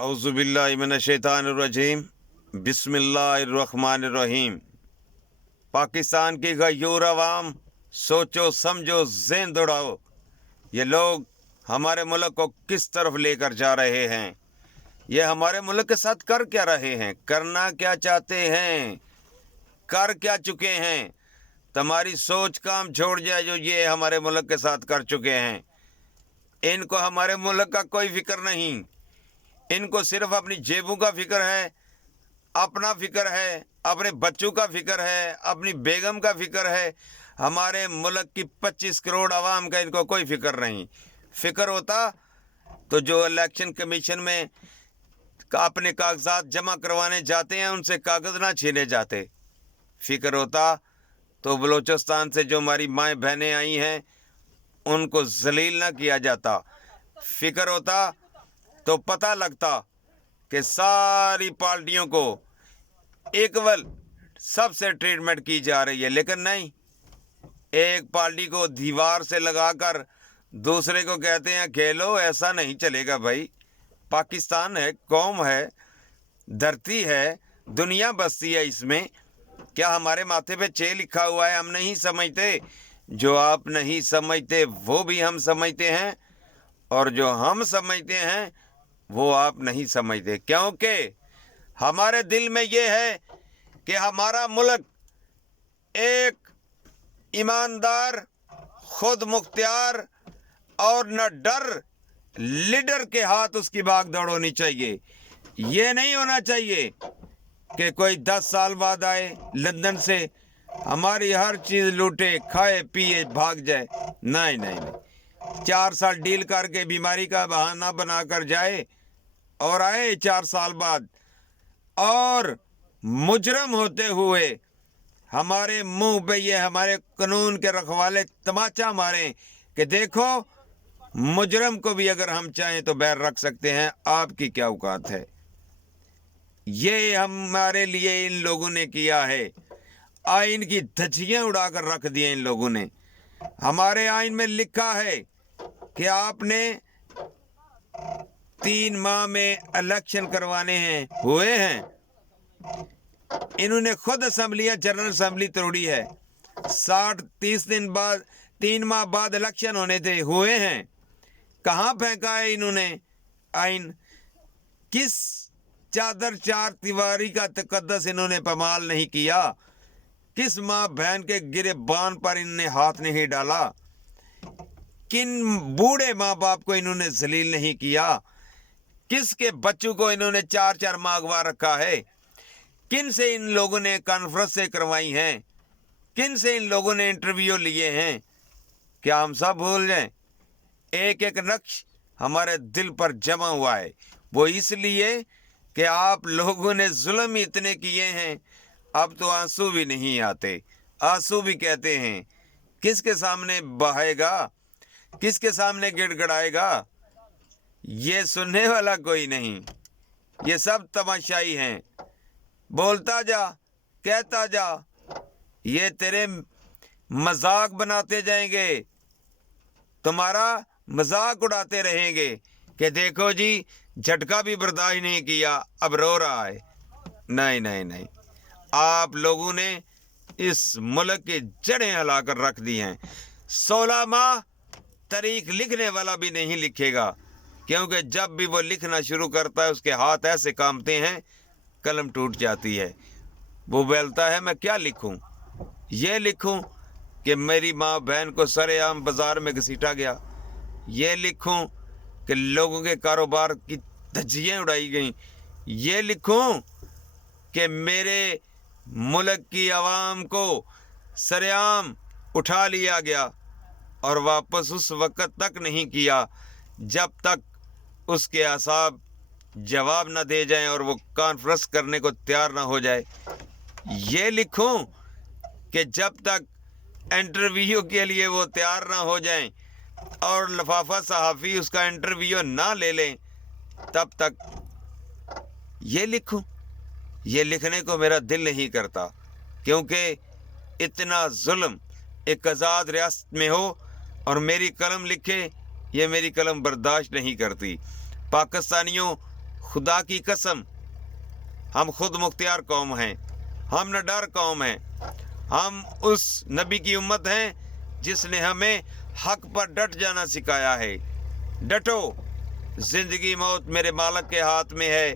औज़ुबिल्लाहिमिनश्शैतानिर्रजीम बिस्मिल्लाहिर्रहमानिर्रहीम। पाकिस्तान की गयूर अवाम, सोचो समझो ज़हन दौड़ाओ, ये लोग हमारे मुल्क को किस तरफ लेकर जा रहे हैं। ये हमारे मुल्क के साथ कर क्या रहे हैं, करना क्या चाहते हैं, कर क्या चुके हैं। तुम्हारी सोच काम छोड़ जाए जो ये हमारे मुल्क के साथ कर चुके हैं। इनको हमारे मुल्क का कोई फिक्र नहीं, इनको सिर्फ अपनी जेबों का फिक्र है, अपना फिक्र है, अपने बच्चों का फिक्र है, अपनी बेगम का फिक्र है। हमारे मुल्क की 25 करोड़ आवाम का इनको कोई फिक्र नहीं। फिक्र होता तो जो इलेक्शन कमीशन में अपने कागजात जमा करवाने जाते हैं उनसे कागज़ ना छीने जाते। फिक्र होता तो बलूचिस्तान से जो हमारी माएँ बहनें आई हैं उनको जलील ना किया जाता। फिक्र होता तो पता लगता कि सारी पार्टियों को इक्वल सबसे ट्रीटमेंट की जा रही है, लेकिन नहीं। एक पार्टी को दीवार से लगाकर दूसरे को कहते हैं खेलो, ऐसा नहीं चलेगा भाई। पाकिस्तान है, कौम है, धरती है, दुनिया बसती है इसमें। क्या हमारे माथे पे चे लिखा हुआ है हम नहीं समझते? जो आप नहीं समझते वो भी हम समझते हैं, और जो हम समझते हैं वो आप नहीं समझते, क्योंकि हमारे दिल में ये है कि हमारा मुल्क एक ईमानदार, खुद मुख्तियार और न डर लीडर के हाथ उसकी भाग दौड़ होनी चाहिए। ये नहीं होना चाहिए कि कोई 10 साल बाद आए लंदन से, हमारी हर चीज़ लूटे, खाए पिए भाग जाए। नहीं नहीं नहीं, 4 साल डील करके बीमारी का बहाना बनाकर जाए और आए 4 साल बाद और मुजरम होते हुए हमारे मुंह पे ये हमारे कानून के रखवाले तमाचा मारें कि देखो मुजरम को भी अगर हम चाहें तो बैर रख सकते हैं, आपकी क्या औकात है। ये हमारे लिए इन लोगों ने किया है। आइन की धज्जियां उड़ाकर रख दी इन लोगों ने। हमारे आइन में लिखा है कि आपने 3 माह में इलेक्शन करवाने हैं, हुए हैं। इन्होंने खुद असम्बलियां, जनरल असम्बली तोड़ी है। 30 दिन बाद, 3 माह बाद इलेक्शन होने थे, हुए हैं। कहाँ फेंका है इन्होंने आइन? किस चादर 4 दीवारी का तकद्दस इन्होंने पमाल नहीं किया? किस माँ बहन के गिरेबान पर इन्होंने हाथ नहीं डाला? किन बूढ़े माँ बाप को इन्होंने जलील नहीं किया? किसके बच्चों को इन्होंने 4-4 माह अगवा रखा है? किन से इन लोगों ने कॉन्फ्रेंस से करवाई हैं? किन से इन लोगों ने इंटरव्यू लिए हैं? क्या हम सब भूल जाएं? एक एक नक्श हमारे दिल पर जमा हुआ है। वो इसलिए कि आप लोगों ने जुल्म इतने किए हैं, अब तो आंसू भी नहीं आते। आंसू भी कहते हैं किसके सामने बहाएगा, किसके सामने गिड़गड़ाएगा? ये सुनने वाला कोई नहीं, ये सब तमाशाई हैं। बोलता जा, कहता जा, ये तेरे मजाक बनाते जाएंगे, तुम्हारा मजाक उड़ाते रहेंगे कि देखो जी झटका भी बर्दाश्त नहीं किया, अब रो रहा है। नहीं नहीं नहीं, आप लोगों ने इस मुल्क की जड़ें हिलाकर रख दी हैं। 16 माह तारीख लिखने वाला भी नहीं लिखेगा, क्योंकि जब भी वो लिखना शुरू करता है उसके हाथ ऐसे कांपते हैं, कलम टूट जाती है। वो बोलता है मैं क्या लिखूं? ये लिखूं कि मेरी माँ बहन को सरेआम बाजार में घसीटा गया, ये लिखूं कि लोगों के कारोबार की धज्जियां उड़ाई गईं, ये लिखूं कि मेरे मुल्क की आवाम को सरेआम उठा लिया गया और वापस उस वक्त तक नहीं किया जब तक उसके असाब जवाब न दे जाएं और वो कॉन्फ्रेंस करने को तैयार ना हो जाए। ये लिखूं कि जब तक इंटरव्यू के लिए वो तैयार ना हो जाएं और लफाफा सहाफ़ी उसका इंटरव्यू ना ले लें तब तक ये लिखूं? ये लिखने को मेरा दिल नहीं करता, क्योंकि इतना जुल्म एक आज़ाद रियासत में हो और मेरी कलम लिखे, ये मेरी कलम बर्दाश्त नहीं करती। पाकिस्तानियों, खुदा की कसम हम खुद मुख्तियार कौम हैं, हम न डर कौम हैं, हम उस नबी की उम्मत हैं जिसने हमें हक पर डट जाना सिखाया है। डटो, जिंदगी मौत मेरे मालिक के हाथ में है,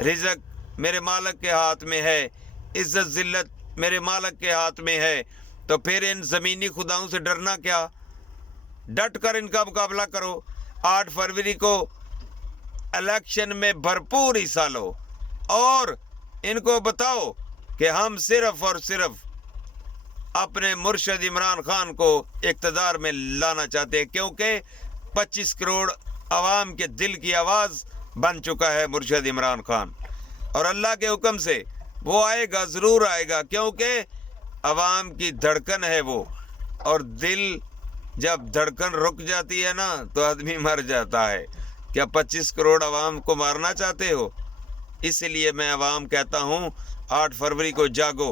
रिज़्क मेरे मालिक के हाथ में है, इज्जत जिल्लत मेरे मालिक के हाथ में है। तो फिर इन ज़मीनी खुदाओं से डरना क्या? डट कर इनका मुकाबला करो। 8 फरवरी को इलेक्शन में भरपूर हिस्सा लो और इनको बताओ कि हम सिर्फ और सिर्फ अपने मुर्शद इमरान खान को इक़्तिदार में लाना चाहते हैं, क्योंकि 25 करोड़ आवाम के दिल की आवाज़ बन चुका है मुर्शद इमरान खान। और अल्लाह के हुक्म से वो आएगा, ज़रूर आएगा, क्योंकि आवाम की धड़कन है वो। और दिल जब धड़कन रुक जाती है ना तो आदमी मर जाता है। क्या 25 करोड़ आवाम को मारना चाहते हो? इसलिए मैं आवाम कहता हूँ 8 फरवरी को जागो,